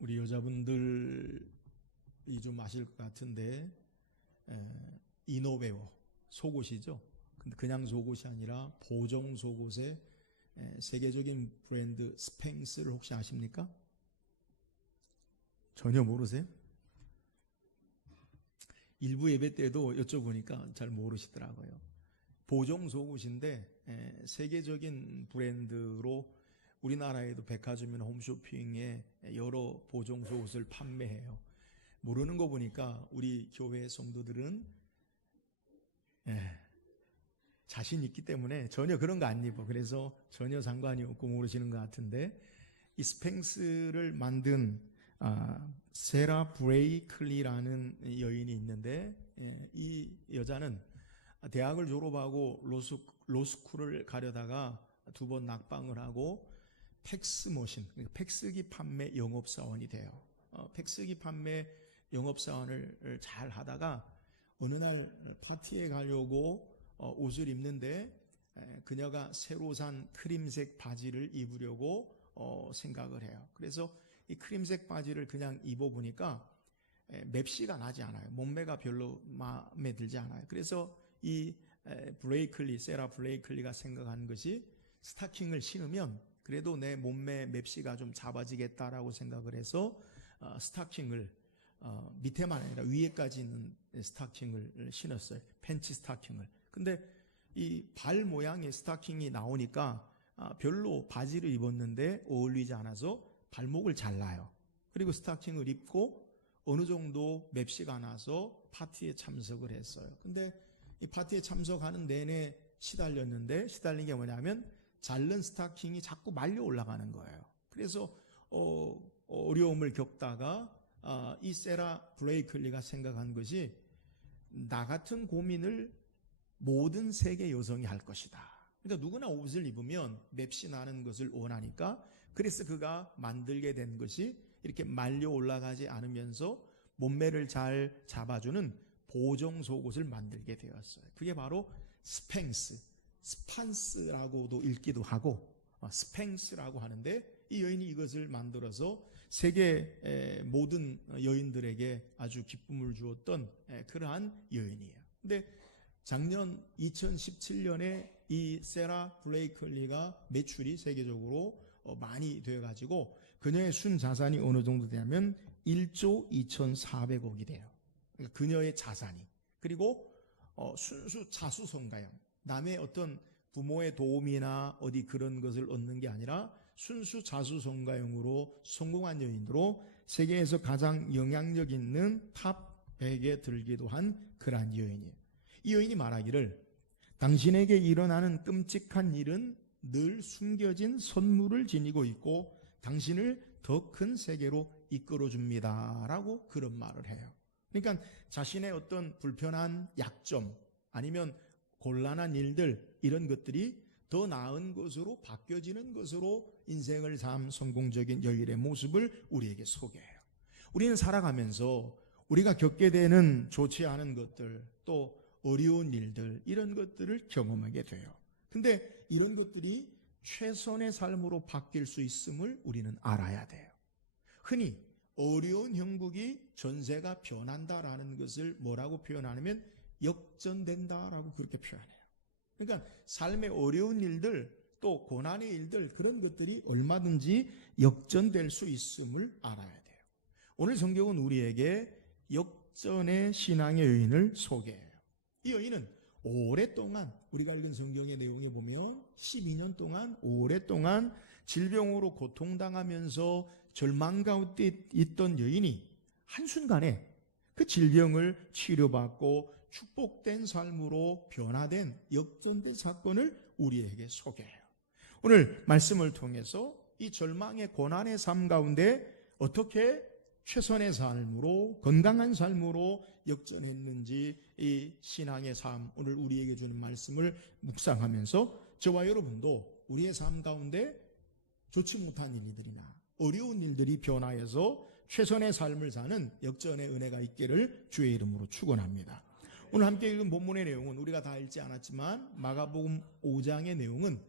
우리 여자분들이 좀 아실 것 같은데 이노베어 속옷이죠. 근데 그냥 속옷이 아니라 보정 속옷의 세계적인 브랜드 스팽스를 혹시 아십니까? 전혀 모르세요? 일부 예배 때도 여쭤보니까 잘 모르시더라고요. 보정 속옷인데 세계적인 브랜드로 우리나라에도 백화점이나 홈쇼핑에 여러 보정 속옷을 판매해요. 모르는 거 보니까 우리 교회 성도들은 자신 있기 때문에 전혀 그런 거 안 입어. 그래서 전혀 상관이 없고 모르시는 것 같은데, 이 스팽스를 만든 세라 브레이클리라는 여인이 있는데, 이 여자는 대학을 졸업하고 로스쿨을 가려다가 2번 낙방을 하고 팩스머신, 그러니까 팩스기 판매 영업사원이 돼요. 팩스기 판매 영업사원을 잘 하다가 어느 날 파티에 가려고 옷을 입는데 그녀가 새로 산 크림색 바지를 입으려고 생각을 해요. 그래서 이 크림색 바지를 그냥 입어보니까 맵시가 나지 않아요. 몸매가 별로 마음에 들지 않아요. 그래서 이 세라 브레이클리가 생각한 것이 스타킹을 신으면 그래도 내 몸매 맵시가 좀 잡아지겠다라고 생각을 해서 스타킹을 밑에만 아니라 위에까지 있는 스타킹을 신었어요. 팬츠 스타킹을. 근데 이 발 모양의 스타킹이 나오니까 별로 바지를 입었는데 어울리지 않아서 발목을 잘라요. 그리고 스타킹을 입고 어느 정도 맵시가 나서 파티에 참석을 했어요. 근데 이 파티에 참석하는 내내 시달렸는데, 시달린 게 뭐냐면 자른 스타킹이 자꾸 말려 올라가는 거예요. 그래서 어려움을 겪다가 이 세라 브레이클리가 생각한 것이, 나 같은 고민을 모든 세계 여성이 할 것이다. 그러니까 누구나 옷을 입으면 맵시 나는 것을 원하니까, 그래서 그가 만들게 된 것이 이렇게 말려 올라가지 않으면서 몸매를 잘 잡아주는 보정 속옷을 만들게 되었어요. 그게 바로 스팽스, 스판스라고도 읽기도 하고 스팽스라고 하는데, 이 여인이 이것을 만들어서 세계 모든 여인들에게 아주 기쁨을 주었던 그러한 여인이에요. 근데 작년 2017년에 이 세라 브레이클리가 매출이 세계적으로 많이 되어가지고 그녀의 순자산이 어느 정도 되냐면 1조 2,400억이 돼요. 그러니까 그녀의 자산이. 그리고 순수 자수성가형, 남의 어떤 부모의 도움이나 어디 그런 것을 얻는 게 아니라 순수 자수성가형으로 성공한 여인으로 세계에서 가장 영향력 있는 탑 100에 들기도 한 그러한 여인이에요. 이 여인이 말하기를, 당신에게 일어나는 끔찍한 일은 늘 숨겨진 선물을 지니고 있고 당신을 더 큰 세계로 이끌어줍니다 라고 그런 말을 해요. 그러니까 자신의 어떤 불편한 약점 아니면 곤란한 일들, 이런 것들이 더 나은 것으로 바뀌어지는 것으로 인생을 삶 성공적인 여인의 모습을 우리에게 소개해요. 우리는 살아가면서 우리가 겪게 되는 좋지 않은 것들, 또 어려운 일들, 이런 것들을 경험하게 돼요. 근데 이런 것들이 최선의 삶으로 바뀔 수 있음을 우리는 알아야 돼요. 흔히 어려운 형국이 전세가 변한다라는 것을 뭐라고 표현하냐면 역전된다라고 그렇게 표현해요. 그러니까 삶의 어려운 일들, 또 고난의 일들, 그런 것들이 얼마든지 역전될 수 있음을 알아야 돼요. 오늘 성경은 우리에게 역전의 신앙의 여인을 소개해요. 이 여인은 오랫동안, 우리가 읽은 성경의 내용에 보면 12년 동안 오랫동안 질병으로 고통당하면서 절망 가운데 있던 여인이 한순간에 그 질병을 치료받고 축복된 삶으로 변화된 역전된 사건을 우리에게 소개해요. 오늘 말씀을 통해서 이 절망의 고난의 삶 가운데 어떻게 최선의 삶으로, 건강한 삶으로 역전했는지, 이 신앙의 삶, 오늘 우리에게 주는 말씀을 묵상하면서 저와 여러분도 우리의 삶 가운데 좋지 못한 일들이나 어려운 일들이 변화해서 최선의 삶을 사는 역전의 은혜가 있기를 주의 이름으로 축원합니다. 오늘 함께 읽은 본문의 내용은 우리가 다 읽지 않았지만 마가복음 5장의 내용은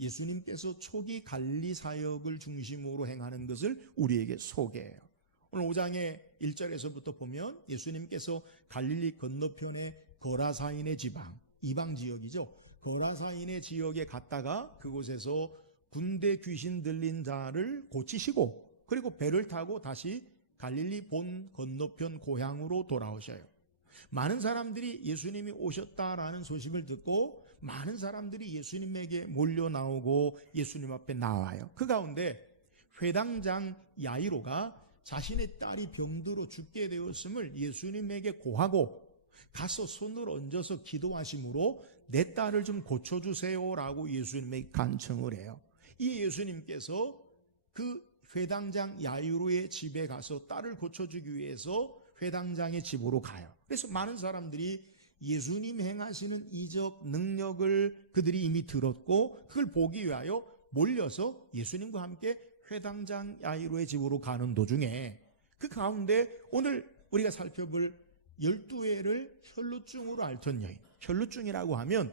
예수님께서 초기 갈리 사역을 중심으로 행하는 것을 우리에게 소개해요. 오늘 5장의 1절에서부터 보면 예수님께서 갈릴리 건너편의 거라사인의 지방, 이방 지역이죠. 거라사인의 지역에 갔다가 그곳에서 군대 귀신 들린 자를 고치시고 그리고 배를 타고 다시 갈릴리 본 건너편 고향으로 돌아오셔요. 많은 사람들이 예수님이 오셨다라는 소식을 듣고 많은 사람들이 예수님에게 몰려 나오고 예수님 앞에 나와요. 그 가운데 회당장 야이로가 자신의 딸이 병들어 죽게 되었음을 예수님에게 고하고 가서 손을 얹어서 기도하심으로 내 딸을 좀 고쳐주세요라고 예수님에게 간청을 해요. 이 예수님께서 그 회당장 야이로의 집에 가서 딸을 고쳐주기 위해서 회당장의 집으로 가요. 그래서 많은 사람들이 예수님 행하시는 이적 능력을 그들이 이미 들었고 그걸 보기 위하여 몰려서 예수님과 함께 회당장 야이로의 집으로 가는 도중에 그 가운데 오늘 우리가 살펴볼 12회를 혈루증으로 앓던 여인, 혈루증이라고 하면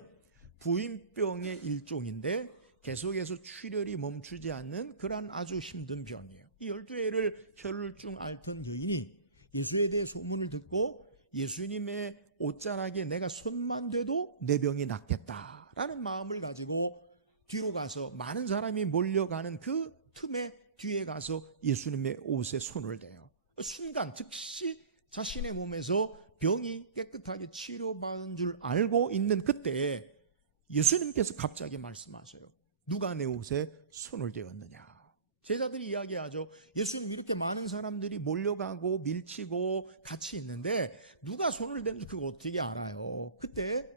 부인병의 일종인데 계속해서 출혈이 멈추지 않는 그러한 아주 힘든 병이에요. 이 12회를 혈루증 앓던 여인이 예수에 대해 소문을 듣고 예수님의 옷자락에 내가 손만 대도 내 병이 낫겠다라는 마음을 가지고 뒤로 가서 많은 사람이 몰려가는 그 틈에 뒤에 가서 예수님의 옷에 손을 대요. 순간 즉시 자신의 몸에서 병이 깨끗하게 치료받은 줄 알고 있는 그때에 예수님께서 갑자기 말씀하셔요. 누가 내 옷에 손을 대었느냐. 제자들이 이야기하죠. 예수님 이렇게 많은 사람들이 몰려가고 밀치고 같이 있는데 누가 손을 댄지 그거 어떻게 알아요? 그때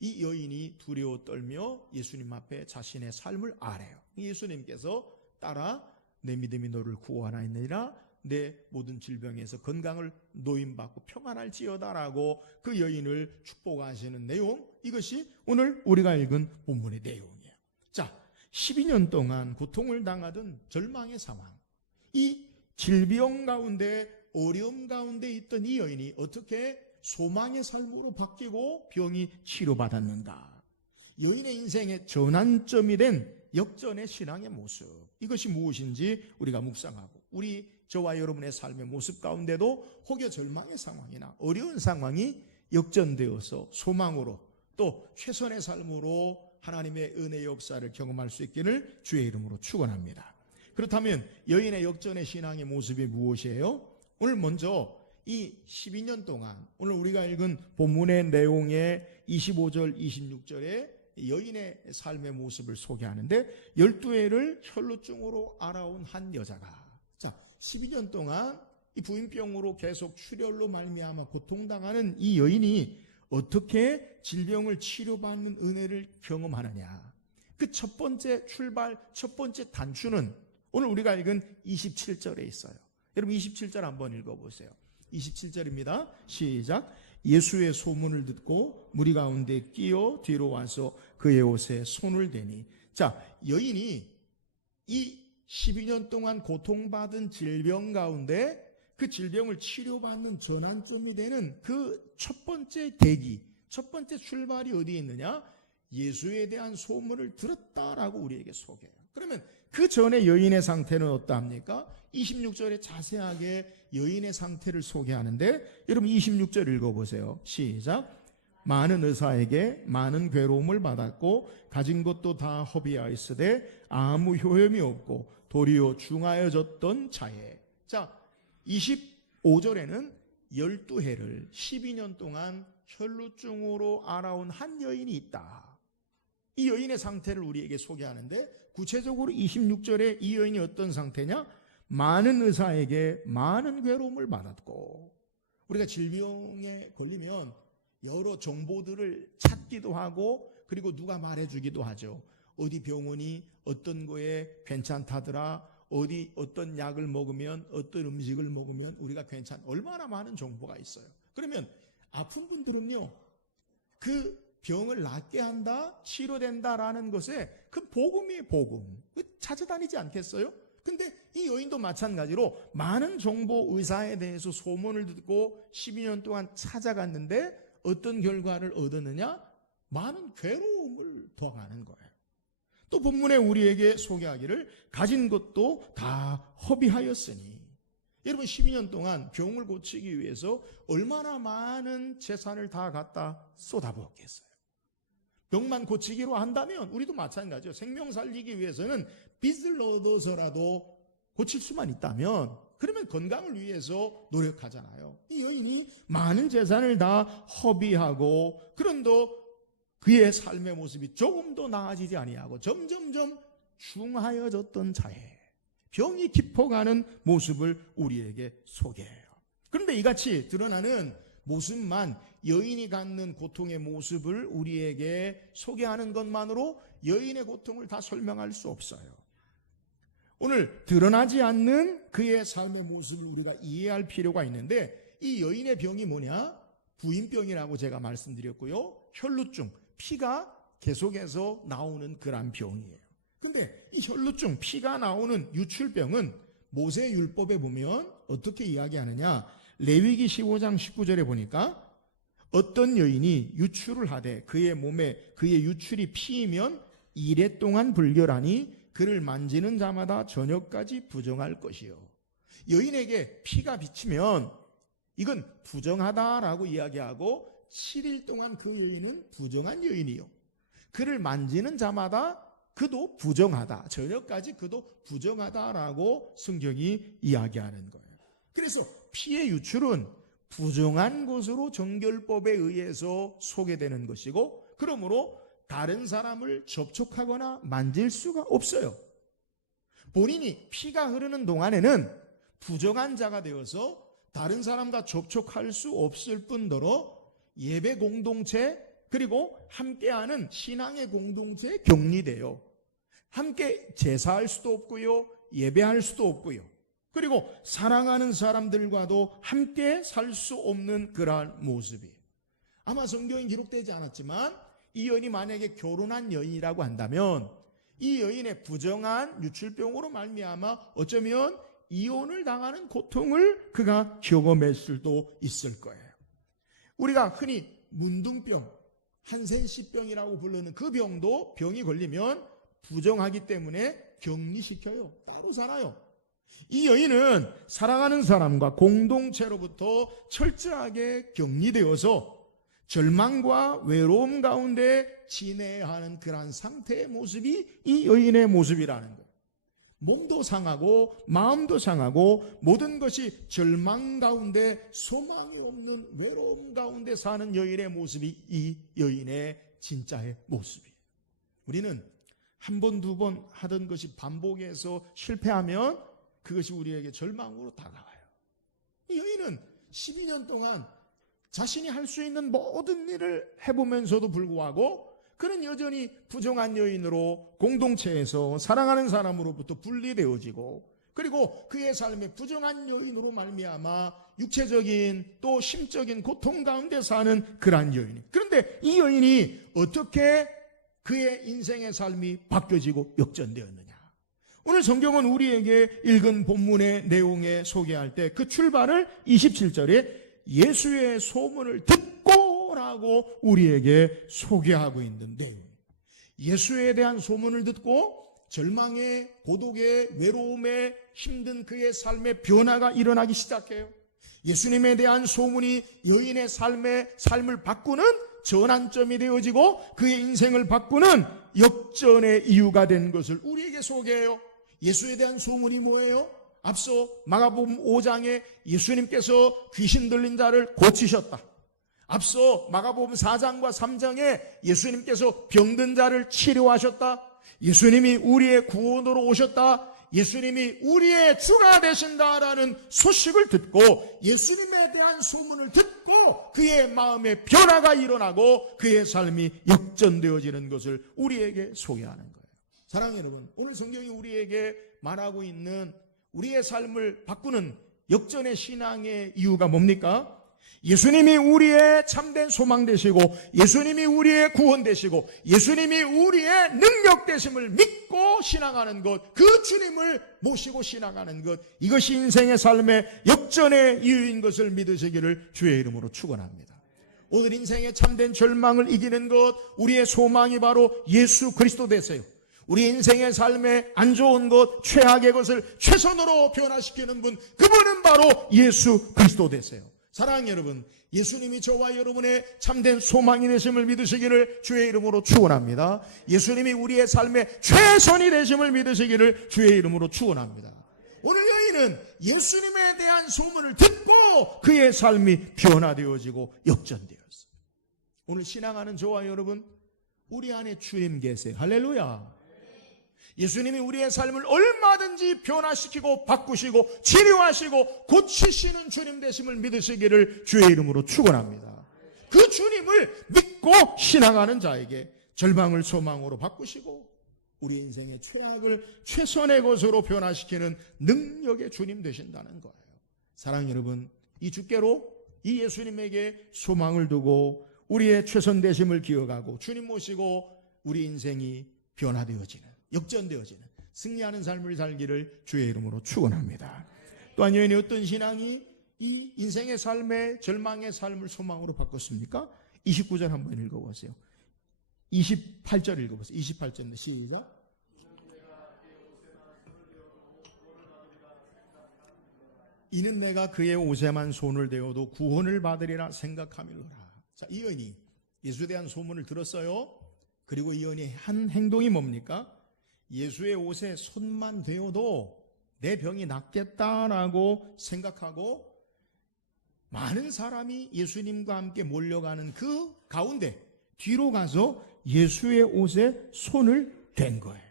이 여인이 두려워 떨며 예수님 앞에 자신의 삶을 아뢰요. 예수님께서 딸아 내 믿음이 너를 구원하였느니라 내 모든 질병에서 건강을 노임받고 평안할지어다라고 그 여인을 축복하시는 내용, 이것이 오늘 우리가 읽은 본문의 내용이에요. 자, 12년 동안 고통을 당하던 절망의 상황, 이 질병 가운데 어려움 가운데 있던 이 여인이 어떻게 소망의 삶으로 바뀌고 병이 치료받았는가. 여인의 인생의 전환점이 된 역전의 신앙의 모습, 이것이 무엇인지 우리가 묵상하고 저와 여러분의 삶의 모습 가운데도 혹여 절망의 상황이나 어려운 상황이 역전되어서 소망으로 또 최선의 삶으로 하나님의 은혜의 역사를 경험할 수 있기를 주의 이름으로 축원합니다. 그렇다면 여인의 역전의 신앙의 모습이 무엇이에요? 오늘 먼저 이 12년 동안 오늘 우리가 읽은 본문의 내용의 25절 26절에 여인의 삶의 모습을 소개하는데 12회를 혈루증으로 앓아온 한 여자가 12년 동안 이 부인병으로 계속 출혈로 말미암아 고통당하는 이 여인이 어떻게 질병을 치료받는 은혜를 경험하느냐. 그 첫 번째 출발, 첫 번째 단추는 오늘 우리가 읽은 27절에 있어요. 여러분 27절 한번 읽어보세요. 27절입니다. 시작. 예수의 소문을 듣고 무리 가운데 끼어 뒤로 와서 그의 옷에 손을 대니. 자, 여인이 이 12년 동안 고통받은 질병 가운데 그 질병을 치료받는 전환점이 되는 그 첫 번째 계기, 첫 번째 출발이 어디에 있느냐? 예수에 대한 소문을 들었다라고 우리에게 소개해요. 그러면 그 전에 여인의 상태는 어떠합니까? 26절에 자세하게 여인의 상태를 소개하는데 여러분 26절 읽어보세요. 시작. 많은 의사에게 많은 괴로움을 받았고 가진 것도 다 허비하였으되 아무 효험이 없고 도리어 중하여졌던 자에. 자, 25절에는 12해를 12년 동안 혈루증으로 앓아온 한 여인이 있다. 이 여인의 상태를 우리에게 소개하는데 구체적으로 26절에 이 여인이 어떤 상태냐? 많은 의사에게 많은 괴로움을 받았고, 우리가 질병에 걸리면 여러 정보들을 찾기도 하고 그리고 누가 말해주기도 하죠. 어디 병원이 어떤 거에 괜찮다더라, 어떤 약을 먹으면 어떤 음식을 먹으면 우리가 얼마나 많은 정보가 있어요. 그러면 아픈 분들은요, 그 병을 낫게 한다, 치료된다라는 것에 그 복음이에요. 복음 찾아다니지 않겠어요? 근데 이 여인도 마찬가지로 많은 정보, 의사에 대해서 소문을 듣고 12년 동안 찾아갔는데 어떤 결과를 얻었느냐? 많은 괴로움을 더하는 거예요. 또 본문에 우리에게 소개하기를 가진 것도 다 허비하였으니, 여러분 12년 동안 병을 고치기 위해서 얼마나 많은 재산을 다 갖다 쏟아부었겠어요. 병만 고치기로 한다면 우리도 마찬가지죠. 생명 살리기 위해서는 빚을 얻어서라도 고칠 수만 있다면 그러면 건강을 위해서 노력하잖아요. 이 여인이 많은 재산을 다 허비하고 그런데 그의 삶의 모습이 조금도 나아지지 아니하고 점점점 중하여졌던 자에 병이 깊어가는 모습을 우리에게 소개해요. 그런데 이같이 드러나는 모습만 여인이 갖는 고통의 모습을 우리에게 소개하는 것만으로 여인의 고통을 다 설명할 수 없어요. 오늘 드러나지 않는 그의 삶의 모습을 우리가 이해할 필요가 있는데 이 여인의 병이 뭐냐? 부인병이라고 제가 말씀드렸고요. 혈루증, 피가 계속해서 나오는 그런 병이에요. 근데 이 혈루증, 피가 나오는 유출병은 모세 율법에 보면 어떻게 이야기하느냐? 레위기 15장 19절에 보니까 어떤 여인이 유출을 하되 그의 몸에 그의 유출이 피이면 이레 동안 불결하니 그를 만지는 자마다 저녁까지 부정할 것이요. 여인에게 피가 비치면 이건 부정하다라고 이야기하고 7일 동안 그 여인은 부정한 여인이요. 그를 만지는 자마다 그도 부정하다. 저녁까지 그도 부정하다라고 성경이 이야기하는 거예요. 그래서 피의 유출은 부정한 것으로 정결법에 의해서 소개되는 것이고 그러므로 다른 사람을 접촉하거나 만질 수가 없어요. 본인이 피가 흐르는 동안에는 부정한 자가 되어서 다른 사람과 접촉할 수 없을 뿐더러 예배 공동체 그리고 함께하는 신앙의 공동체에 격리돼요. 함께 제사할 수도 없고요. 예배할 수도 없고요. 그리고 사랑하는 사람들과도 함께 살 수 없는 그러한 모습이에요. 아마 성경에 기록되지 않았지만 이 여인이 만약에 결혼한 여인이라고 한다면 이 여인의 부정한 유출병으로 말미암아 어쩌면 이혼을 당하는 고통을 그가 경험할 수도 있을 거예요. 우리가 흔히 문둥병, 한센시병이라고 부르는 그 병도 병이 걸리면 부정하기 때문에 격리시켜요. 따로 살아요. 이 여인은 사랑하는 사람과 공동체로부터 철저하게 격리되어서 절망과 외로움 가운데 지내야 하는 그러한 상태의 모습이 이 여인의 모습이라는 거예요. 몸도 상하고 마음도 상하고 모든 것이 절망 가운데 소망이 없는 외로움 가운데 사는 여인의 모습이 이 여인의 진짜의 모습이에요. 우리는 한 번, 두 번 하던 것이 반복해서 실패하면 그것이 우리에게 절망으로 다가와요. 이 여인은 12년 동안 자신이 할 수 있는 모든 일을 해보면서도 불구하고 그는 여전히 부정한 여인으로 공동체에서 사랑하는 사람으로부터 분리되어지고 그리고 그의 삶에 부정한 여인으로 말미암아 육체적인 또 심적인 고통 가운데 사는 그러한 여인. 그런데 이 여인이 어떻게 그의 인생의 삶이 바뀌어지고 역전되었느냐? 오늘 성경은 우리에게 읽은 본문의 내용에 소개할 때 그 출발을 27절에 예수의 소문을 듣고라고 우리에게 소개하고 있는데 예수에 대한 소문을 듣고 절망에 고독에 외로움에 힘든 그의 삶의 변화가 일어나기 시작해요. 예수님에 대한 소문이 여인의 삶을 바꾸는 전환점이 되어지고 그의 인생을 바꾸는 역전의 이유가 된 것을 우리에게 소개해요. 예수에 대한 소문이 뭐예요? 앞서 마가복음 5장에 예수님께서 귀신 들린 자를 고치셨다. 앞서 마가복음 4장과 3장에 예수님께서 병든 자를 치료하셨다. 예수님이 우리의 구원으로 오셨다. 예수님이 우리의 주가 되신다라는 소식을 듣고 예수님에 대한 소문을 듣고 그의 마음에 변화가 일어나고 그의 삶이 역전되어지는 것을 우리에게 소개하는 거예요. 사랑하는 여러분, 오늘 성경이 우리에게 말하고 있는 우리의 삶을 바꾸는 역전의 신앙의 이유가 뭡니까? 예수님이 우리의 참된 소망 되시고 예수님이 우리의 구원 되시고 예수님이 우리의 능력 되심을 믿고 신앙하는 것, 그 주님을 모시고 신앙하는 것, 이것이 인생의 삶의 역전의 이유인 것을 믿으시기를 주의 이름으로 축원합니다. 오늘 인생의 참된 절망을 이기는 것, 우리의 소망이 바로 예수 그리스도 되세요. 우리 인생의 삶에 안 좋은 것, 최악의 것을 최선으로 변화시키는 분, 그분은 바로 예수 그리스도 되세요. 사랑하는 여러분, 예수님이 저와 여러분의 참된 소망이 되심을 믿으시기를 주의 이름으로 축원합니다. 예수님이 우리의 삶의 최선이 되심을 믿으시기를 주의 이름으로 축원합니다. 오늘 여인은 예수님에 대한 소문을 듣고 그의 삶이 변화되어지고 역전되었어요. 오늘 신앙하는 저와 여러분, 우리 안에 주님 계세요. 할렐루야. 예수님이 우리의 삶을 얼마든지 변화시키고 바꾸시고 치료하시고 고치시는 주님 되심을 믿으시기를 주의 이름으로 축원합니다. 그 주님을 믿고 신앙하는 자에게 절망을 소망으로 바꾸시고 우리 인생의 최악을 최선의 것으로 변화시키는 능력의 주님 되신다는 거예요. 사랑하는 여러분, 이 주께로 이 예수님에게 소망을 두고 우리의 최선 되심을 기억하고 주님 모시고 우리 인생이 변화되어지는, 역전되어지는, 승리하는 삶을 살기를 주의 이름으로 축원합니다. 또한 여인이 어떤 신앙이 이 인생의 삶의 절망의 삶을 소망으로 바꿨습니까? 29절 한번 읽어보세요. 28절 읽어보세요. 28절인데 시작. 이는 내가 그의 옷에만 손을 대어도 구원을 받으리라 생각함이로라. 자, 이 여인이 예수에 대한 소문을 들었어요. 그리고 이 여인이 한 행동이 뭡니까? 예수의 옷에 손만 대어도 내 병이 낫겠다라고 생각하고 많은 사람이 예수님과 함께 몰려가는 그 가운데 뒤로 가서 예수의 옷에 손을 댄 거예요.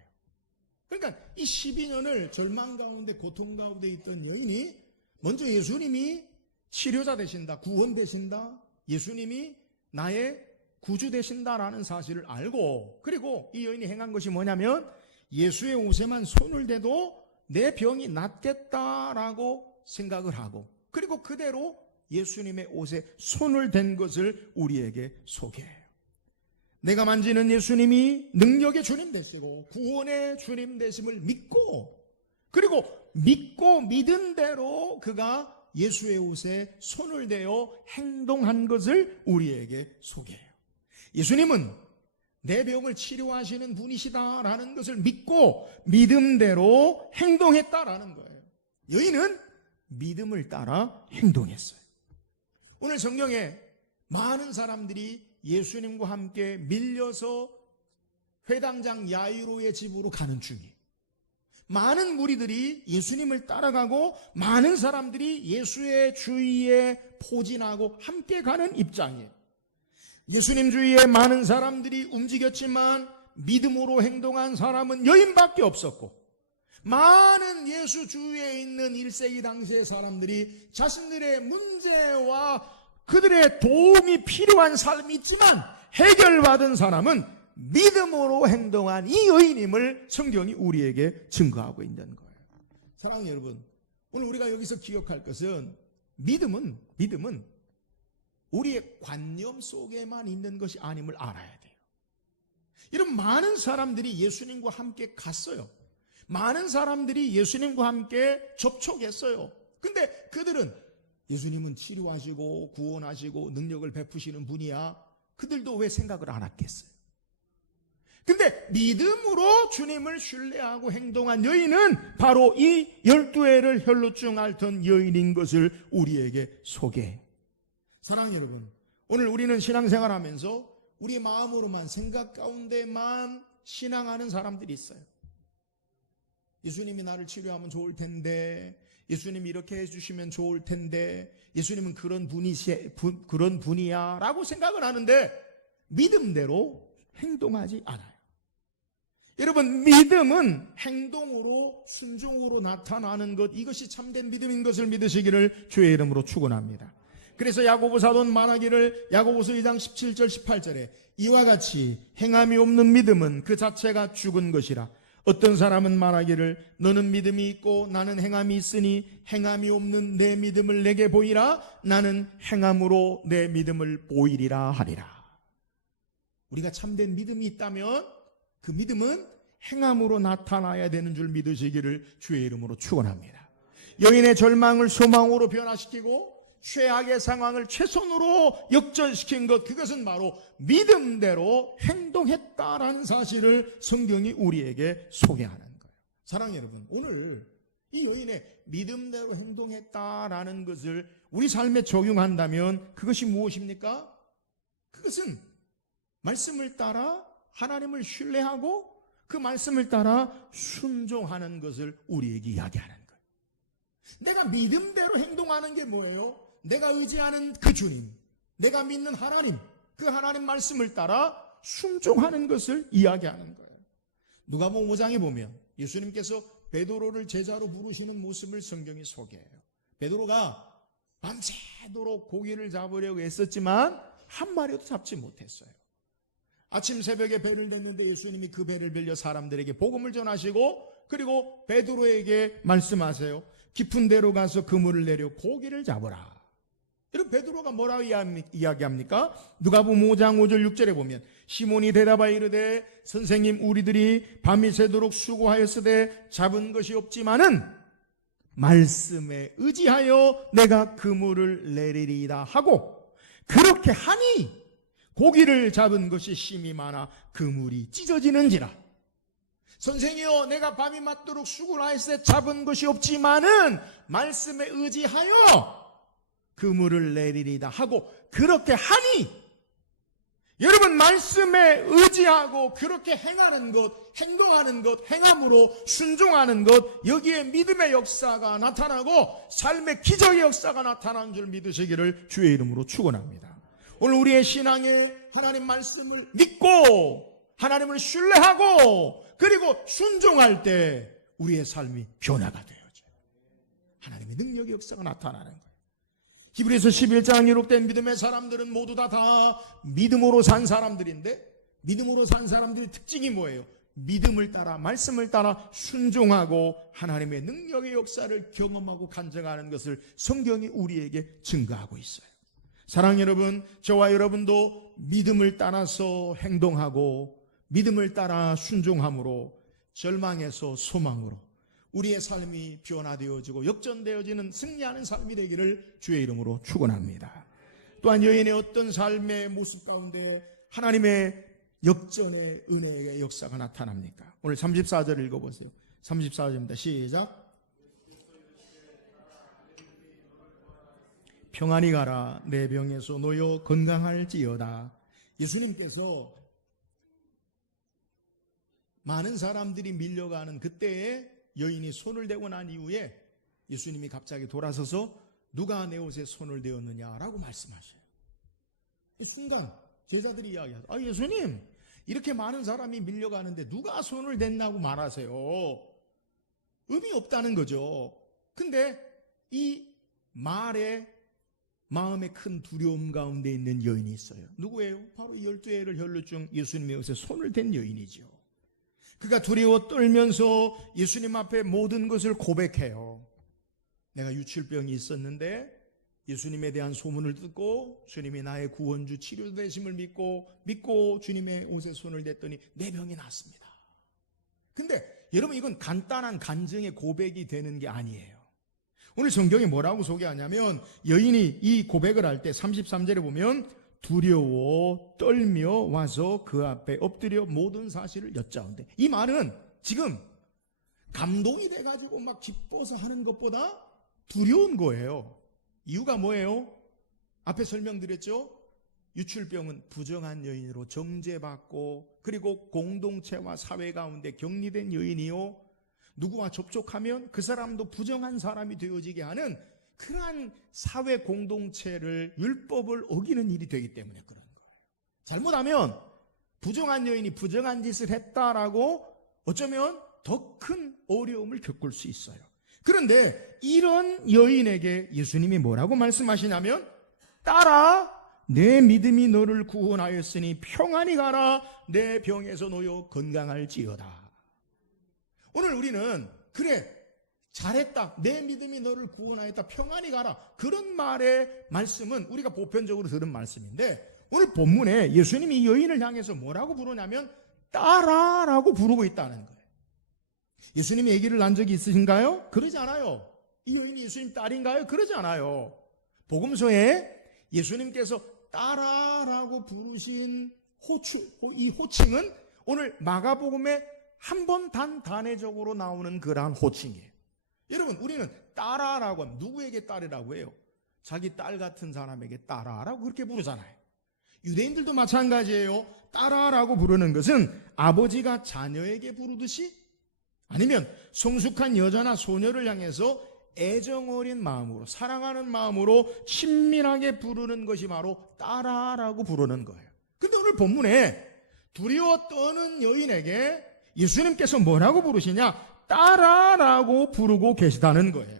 그러니까 이 12년을 절망 가운데 고통 가운데 있던 여인이 먼저 예수님이 치료자 되신다, 구원 되신다, 예수님이 나의 구주 되신다라는 사실을 알고, 그리고 이 여인이 행한 것이 뭐냐면 예수의 옷에만 손을 대도 내 병이 낫겠다라고 생각을 하고, 그리고 그대로 예수님의 옷에 손을 댄 것을 우리에게 소개해요. 내가 만지는 예수님이 능력의 주님 되시고 구원의 주님 되심을 믿고, 그리고 믿고 믿은 대로 그가 예수의 옷에 손을 대어 행동한 것을 우리에게 소개해요. 예수님은 내 병을 치료하시는 분이시다라는 것을 믿고 믿음대로 행동했다라는 거예요. 여인은 믿음을 따라 행동했어요. 오늘 성경에 많은 사람들이 예수님과 함께 밀려서 회당장 야이로의 집으로 가는 중이에요. 많은 무리들이 예수님을 따라가고 많은 사람들이 예수의 주위에 포진하고 함께 가는 입장이에요. 예수님 주위에 많은 사람들이 움직였지만 믿음으로 행동한 사람은 여인밖에 없었고, 많은 예수 주위에 있는 1세기 당시의 사람들이 자신들의 문제와 그들의 도움이 필요한 삶이 있지만 해결받은 사람은 믿음으로 행동한 이 여인임을 성경이 우리에게 증거하고 있는 거예요. 사랑하는 여러분, 오늘 우리가 여기서 기억할 것은 믿음은 우리의 관념 속에만 있는 것이 아님을 알아야 돼요. 이런 많은 사람들이 예수님과 함께 갔어요. 많은 사람들이 예수님과 함께 접촉했어요. 근데 그들은 예수님은 치료하시고 구원하시고 능력을 베푸시는 분이야, 그들도 왜 생각을 안 했겠어요? 근데 믿음으로 주님을 신뢰하고 행동한 여인은 바로 이 12해를 혈루증 앓던 여인인 것을 우리에게 소개해요. 사랑하는 여러분, 오늘 우리는 신앙생활하면서 우리의 마음으로만, 생각 가운데만 신앙하는 사람들이 있어요. 예수님이 나를 치료하면 좋을 텐데, 예수님이 이렇게 해주시면 좋을 텐데, 예수님은 그런 분이야 라고 생각을 하는데 믿음대로 행동하지 않아요. 여러분, 믿음은 행동으로, 순종으로 나타나는 것, 이것이 참된 믿음인 것을 믿으시기를 주의 이름으로 축원합니다. 그래서 야고보 사도는 말하기를 야고보서 2장 17절 18절에 이와 같이 행함이 없는 믿음은 그 자체가 죽은 것이라. 어떤 사람은 말하기를 너는 믿음이 있고 나는 행함이 있으니 행함이 없는 내 믿음을 내게 보이라. 나는 행함으로 내 믿음을 보이리라 하리라. 우리가 참된 믿음이 있다면 그 믿음은 행함으로 나타나야 되는 줄 믿으시기를 주의 이름으로 축원합니다. 여인의 절망을 소망으로 변화시키고 최악의 상황을 최선으로 역전시킨 것, 그것은 바로 믿음대로 행동했다라는 사실을 성경이 우리에게 소개하는 거예요. 사랑하는 여러분, 오늘 이 여인의 믿음대로 행동했다라는 것을 우리 삶에 적용한다면 그것이 무엇입니까? 그것은 말씀을 따라 하나님을 신뢰하고 그 말씀을 따라 순종하는 것을 우리에게 이야기하는 거예요. 내가 믿음대로 행동하는 게 뭐예요? 내가 의지하는 그 주님, 내가 믿는 하나님, 그 하나님 말씀을 따라 순종하는 것을 이야기하는 거예요. 누가복음 5장에 보면 예수님께서 베드로를 제자로 부르시는 모습을 성경이 소개해요. 베드로가 밤새도록 고기를 잡으려고 애썼지만 한 마리도 잡지 못했어요. 아침 새벽에 배를 냈는데 예수님이 그 배를 빌려 사람들에게 복음을 전하시고, 그리고 베드로에게 말씀하세요. 깊은 데로 가서 그물을 내려 고기를 잡으라. 이런 베드로가 뭐라고 이야기합니까? 누가복음 5장 5절 6절에 보면 시몬이 대답하여 이르되 선생님, 우리들이 밤이 새도록 수고하였으되 잡은 것이 없지만은 말씀에 의지하여 내가 그물을 내리리이다 하고, 그렇게 하니 고기를 잡은 것이 심히 많아 그물이 찢어지는지라. 선생이여, 내가 밤이 맞도록 수고를 하였으되 잡은 것이 없지만은 말씀에 의지하여 그물을 내리리다 하고, 그렇게 하니, 여러분, 말씀에 의지하고 그렇게 행하는 것, 행동하는 것, 행함으로 순종하는 것, 여기에 믿음의 역사가 나타나고 삶의 기적의 역사가 나타나는 줄 믿으시기를 주의 이름으로 축원합니다. 오늘 우리의 신앙에 하나님 말씀을 믿고 하나님을 신뢰하고 그리고 순종할 때 우리의 삶이 변화가 되어져요. 하나님의 능력의 역사가 나타나는 거예요. 히브리서 11장 기록된 믿음의 사람들은 모두 다 믿음으로 산 사람들인데, 믿음으로 산 사람들의 특징이 뭐예요? 믿음을 따라, 말씀을 따라 순종하고 하나님의 능력의 역사를 경험하고 간증하는 것을 성경이 우리에게 증거하고 있어요. 사랑하는 여러분, 저와 여러분도 믿음을 따라서 행동하고 믿음을 따라 순종함으로 절망에서 소망으로 우리의 삶이 변화되어지고 역전되어지는 승리하는 삶이 되기를 주의 이름으로 축원합니다. 또한 여인의 어떤 삶의 모습 가운데 하나님의 역전의 은혜의 역사가 나타납니까? 오늘 34절 읽어보세요. 34절입니다. 시작. 평안히 가라, 내 병에서 놓여 건강할지어다. 예수님께서 많은 사람들이 밀려가는 그때에 여인이 손을 대고 난 이후에 예수님이 갑자기 돌아서서 누가 내 옷에 손을 대었느냐라고 말씀하셔요. 이 순간 제자들이 이야기하죠. 아, 예수님, 이렇게 많은 사람이 밀려가는데 누가 손을 댔나고 말하세요. 의미 없다는 거죠. 근데 이 말에 마음에 큰 두려움 가운데 있는 여인이 있어요. 누구예요? 바로 12해를 혈루증 예수님의 옷에 손을 댄 여인이죠. 그가 두려워 떨면서 예수님 앞에 모든 것을 고백해요. 내가 유출병이 있었는데 예수님에 대한 소문을 듣고 주님이 나의 구원주 치료 되심을 믿고 주님의 옷에 손을 댔더니 내 병이 낫습니다. 근데 여러분, 이건 간단한 간증의 고백이 되는 게 아니에요. 오늘 성경이 뭐라고 소개하냐면 여인이 이 고백을 할 때 33절에 보면 두려워 떨며 와서 그 앞에 엎드려 모든 사실을 여짜온대. 이 말은 지금 감동이 돼가지고 막 기뻐서 하는 것보다 두려운 거예요. 이유가 뭐예요? 앞에 설명드렸죠? 유출병은 부정한 여인으로 정죄받고 그리고 공동체와 사회 가운데 격리된 여인이요, 누구와 접촉하면 그 사람도 부정한 사람이 되어지게 하는 그러한 사회 공동체를, 율법을 어기는 일이 되기 때문에 그런 거예요. 잘못하면 부정한 여인이 부정한 짓을 했다라고 어쩌면 더 큰 어려움을 겪을 수 있어요. 그런데 이런 여인에게 예수님이 뭐라고 말씀하시냐면 따라, 내 믿음이 너를 구원하였으니 평안히 가라, 내 병에서 놓여 건강할지어다. 오늘 우리는 그래, 잘했다, 내 믿음이 너를 구원하였다, 평안히 가라, 그런 말의 말씀은 우리가 보편적으로 들은 말씀인데, 오늘 본문에 예수님이 이 여인을 향해서 뭐라고 부르냐면 따라라고 부르고 있다는 거예요. 예수님이 얘기를 난 적이 있으신가요? 그러지 않아요. 이 여인이 예수님 딸인가요? 그러지 않아요. 복음서에 예수님께서 따라라고 부르신 이 호칭은 오늘 마가복음에 한 번 단단해적으로 나오는 그러한 호칭이에요. 여러분, 우리는 따라라고 하면 누구에게 딸이라고 해요? 자기 딸 같은 사람에게 따라라고 그렇게 부르잖아요. 유대인들도 마찬가지예요. 따라라고 부르는 것은 아버지가 자녀에게 부르듯이, 아니면 성숙한 여자나 소녀를 향해서 애정어린 마음으로, 사랑하는 마음으로 친밀하게 부르는 것이 바로 따라라고 부르는 거예요. 근데 오늘 본문에 두려워 떠는 여인에게 예수님께서 뭐라고 부르시냐? 따라라고 부르고 계시다는 거예요.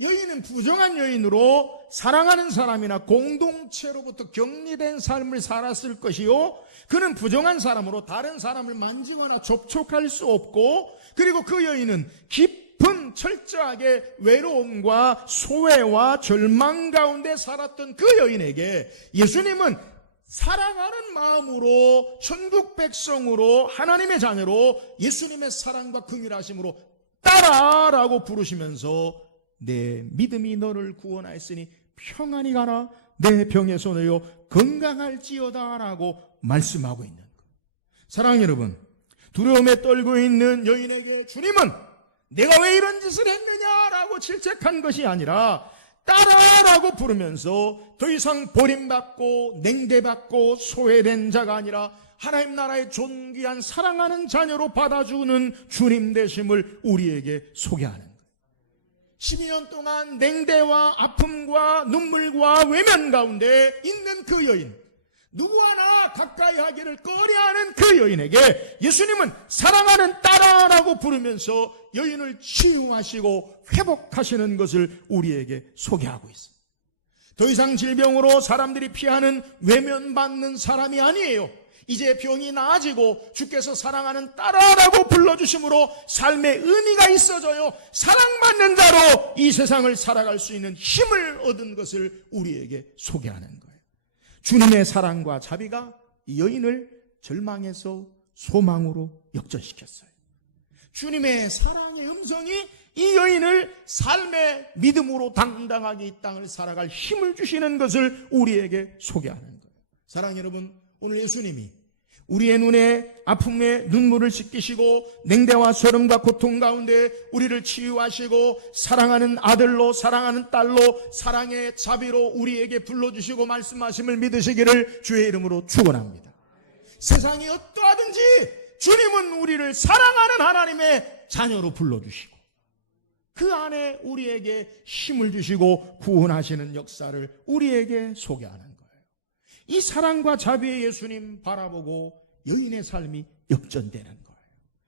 여인은 부정한 여인으로 사랑하는 사람이나 공동체로부터 격리된 삶을 살았을 것이요, 그는 부정한 사람으로 다른 사람을 만지거나 접촉할 수 없고, 그리고 그 여인은 깊은 철저하게 외로움과 소외와 절망 가운데 살았던 그 여인에게 예수님은 사랑하는 마음으로, 천국 백성으로, 하나님의 자녀로 예수님의 사랑과 긍휼하심으로 따라라고 부르시면서 내 믿음이 너를 구원하였으니 평안히 가라, 내 병에서 너여 건강할지어다 라고 말씀하고 있는 거예요. 사랑하는 여러분, 두려움에 떨고 있는 여인에게 주님은 내가 왜 이런 짓을 했느냐라고 질책한 것이 아니라 따라라고 부르면서 더 이상 버림받고 냉대받고 소외된 자가 아니라 하나님 나라의 존귀한 사랑하는 자녀로 받아주는 주님 되심을 우리에게 소개하는 거예요. 12년 동안 냉대와 아픔과 눈물과 외면 가운데 있는 그 여인, 누구 하나 가까이 하기를 꺼려하는 그 여인에게 예수님은 사랑하는 딸아라고 부르면서 여인을 치유하시고 회복하시는 것을 우리에게 소개하고 있습니다. 더 이상 질병으로 사람들이 피하는 외면받는 사람이 아니에요. 이제 병이 나아지고 주께서 사랑하는 딸아라고 불러주심으로 삶의 의미가 있어져요. 사랑받는 자로 이 세상을 살아갈 수 있는 힘을 얻은 것을 우리에게 소개하는 거예요. 주님의 사랑과 자비가 이 여인을 절망에서 소망으로 역전시켰어요. 주님의 사랑의 음성이 이 여인을 삶의 믿음으로 당당하게 이 땅을 살아갈 힘을 주시는 것을 우리에게 소개하는 거예요. 사랑하는 여러분, 오늘 예수님이 우리의 눈에 아픔에 눈물을 씻기시고 냉대와 서름과 고통 가운데 우리를 치유하시고 사랑하는 아들로, 사랑하는 딸로, 사랑의 자비로 우리에게 불러주시고 말씀하심을 믿으시기를 주의 이름으로 축원합니다. 세상이 어떠하든지 주님은 우리를 사랑하는 하나님의 자녀로 불러주시고 그 안에 우리에게 힘을 주시고 구원하시는 역사를 우리에게 소개하는 거예요. 이 사랑과 자비의 예수님 바라보고 여인의 삶이 역전되는 거예요.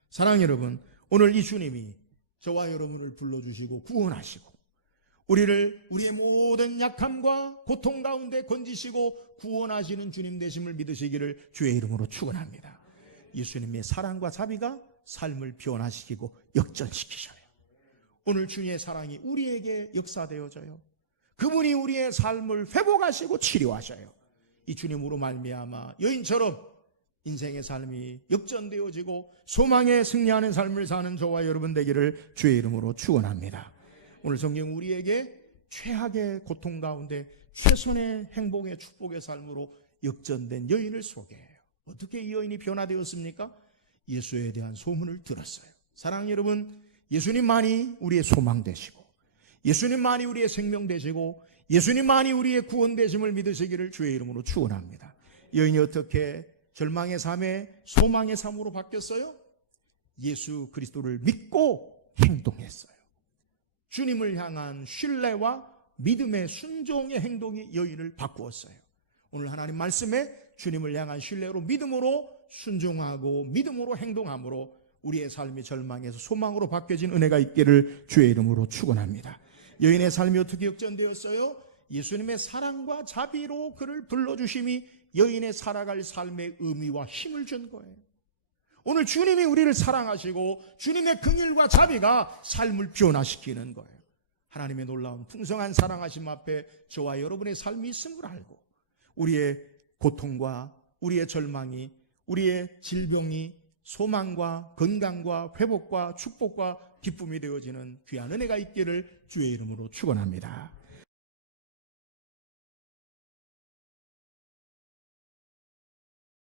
사랑하는 여러분, 오늘 이 주님이 저와 여러분을 불러주시고 구원하시고 우리를 우리의 모든 약함과 고통 가운데 건지시고 구원하시는 주님 되심을 믿으시기를 주의 이름으로 축원합니다. 예수님의 사랑과 자비가 삶을 변화시키고 역전시키셔요. 오늘 주님의 사랑이 우리에게 역사되어져요. 그분이 우리의 삶을 회복하시고 치료하셔요. 이 주님으로 말미암아 여인처럼 인생의 삶이 역전되어지고 소망에 승리하는 삶을 사는 저와 여러분 되기를 주의 이름으로 축원합니다. 오늘 성경 우리에게 최악의 고통 가운데 최선의 행복의 축복의 삶으로 역전된 여인을 소개해요. 어떻게 이 여인이 변화되었습니까? 예수에 대한 소문을 들었어요. 사랑하는 여러분, 예수님만이 우리의 소망 되시고 예수님만이 우리의 생명 되시고 예수님만이 우리의 구원 되심을 믿으시기를 주의 이름으로 축원합니다. 여인이 어떻게 절망의 삶에 소망의 삶으로 바뀌었어요? 예수 그리스도를 믿고 행동했어요. 주님을 향한 신뢰와 믿음의 순종의 행동이 여인을 바꾸었어요. 오늘 하나님 말씀에 주님을 향한 신뢰로 믿음으로 순종하고 믿음으로 행동함으로 우리의 삶이 절망에서 소망으로 바뀌어진 은혜가 있기를 주의 이름으로 축원합니다. 여인의 삶이 어떻게 역전되었어요? 예수님의 사랑과 자비로 그를 불러주심이 여인의 살아갈 삶의 의미와 힘을 준 거예요. 오늘 주님이 우리를 사랑하시고 주님의 긍휼과 자비가 삶을 변화시키는 거예요. 하나님의 놀라운 풍성한 사랑하심 앞에 저와 여러분의 삶이 있음을 알고 우리의 고통과 우리의 절망이, 우리의 질병이 소망과 건강과 회복과 축복과 기쁨이 되어지는 귀한 은혜가 있기를 주의 이름으로 축원합니다.